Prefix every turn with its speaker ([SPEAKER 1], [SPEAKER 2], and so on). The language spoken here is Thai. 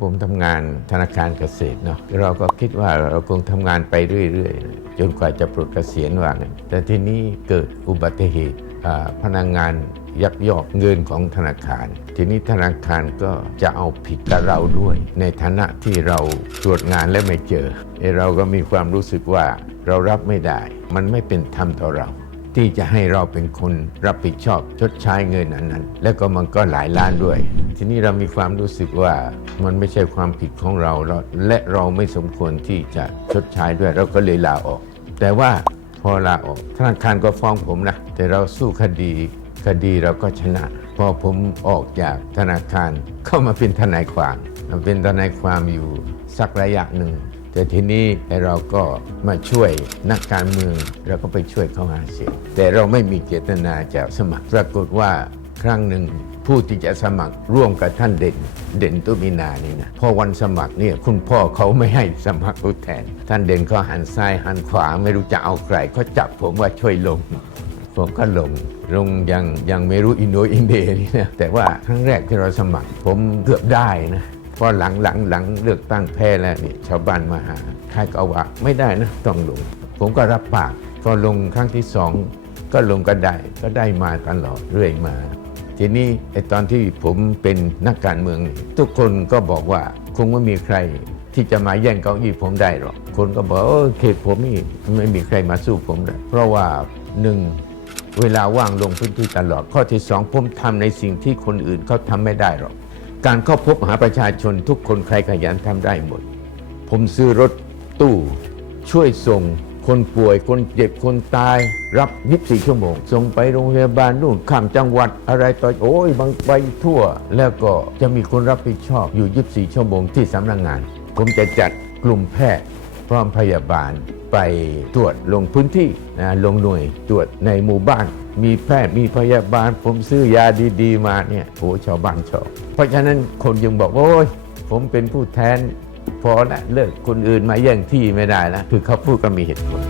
[SPEAKER 1] ผมทำงานธนาคารเกษตรเนาะเราก็คิดว่าเราคงทำงานไปเรื่อยๆ จนกว่าจะปลดเกษียณว่างั้นแต่ทีนี้เกิดอุบัติเหตุพนักงานยักยอกเงินของธนาคาร ทีนี้ธนาคารก็จะเอาผิดกับเราด้วย ในฐานะที่เราตรวจงานและไม่เจอ เราก็มีความรู้สึกว่าเรารับไม่ได้ มันไม่เป็นธรรมต่อเรา ที่จะให้เราเป็นคนรับผิดชอบชดใช้เงินอันนั้น แล้วก็มันก็หลายล้านด้วย ทีนี้เรามีความรู้สึกว่ามันไม่ใช่ความผิดของเราและเราไม่สมควรที่จะชดใช้ด้วย เราก็เลยลาออก แต่ว่าพอลาออกธนาคารก็ฟ้องผมนะแต่เราสู้คดีคดีเราก็ชนะ พอผมออกจากธนาคารเข้ามาเป็นทนายความเป็นทนายความอยู่สักระยะหนึ่ง แต่ทีนี้ไอเราก็มาช่วยนักการเมืองเราก็ไปช่วยเขาหาเสียงแต่เราไม่มีเจตนาจะสมัครปรากฏว่าครั้งหนึ่งผู้ที่จะสมัครร่วมกับท่านเด่น เด่นตุมินานี่นะพอวันสมัครเนี่ยคุณพ่อเขาไม่ให้สมัครผู้แทน ท่านเด่นเขาหันซ้ายหันขวาไม่รู้จะเอาใครเขาจับผมว่าช่วยลง ผมก็ลงลงยังยังไม่รู้อินโดอินเดียนี่นะแต่ว่าครั้งแรกที่เราสมัครผมเกือบได้นะ พอหลังหลังหลังเลือกตั้งแพ้แล้วนี่ชาวบ้านมาหาใครก็ว่าไม่ได้นะต้องลง ผมก็รับปากก็ลงครั้งที่สองก็ลงก็ได้ก็ได้มาตลอดเรื่อยมา ทีนี้ไอตอนที่ผมเป็นนักการเมือง ทุกคนก็บอกว่าคงไม่มีใครที่จะมาแย่งเก้าอี้ผมได้หรอก คนก็บอกเออเขตผมนี่ไม่มีใครมาสู้ผมได้เพราะว่าหนึ่งเวลาว่างลงพื้นที่ตลอด ข้อที่สองผมทำในสิ่งที่คนอื่นเขาทำไม่ได้หรอก การเข้าพบหาประชาชนทุกคนใครขยันทำได้หมด ผมซื้อรถตู้ ช่วยส่งคนป่วยคนเจ็บคนตาย รับ 24 ชั่วโมง ส่งไปโรงพยาบาลนู่นข้ามจังหวัดอะไรต่อ โอ้ยบางไปทั่ว แล้วก็จะมีคนรับผิดชอบอยู่ 24 ชั่วโมงที่สำนักงงาน ผมจะจัดกลุ่มแพทย์ พร้อมพยาบาลไปตรวจลงพื้นที่นะลงหน่วยตรวจในหมู่บ้าน มีแพทย์มีพยาบาล ผมซื้อยาดีๆ มาเนี่ยโอ้ชาวบ้านชอบ เพราะฉะนั้นคนยังบอกว่าโอ้ยผมเป็นผู้แทนพอละเลิกคนอื่นมาแย่งที่ไม่ได้ละคือเขาพูดก็มีเหตุผล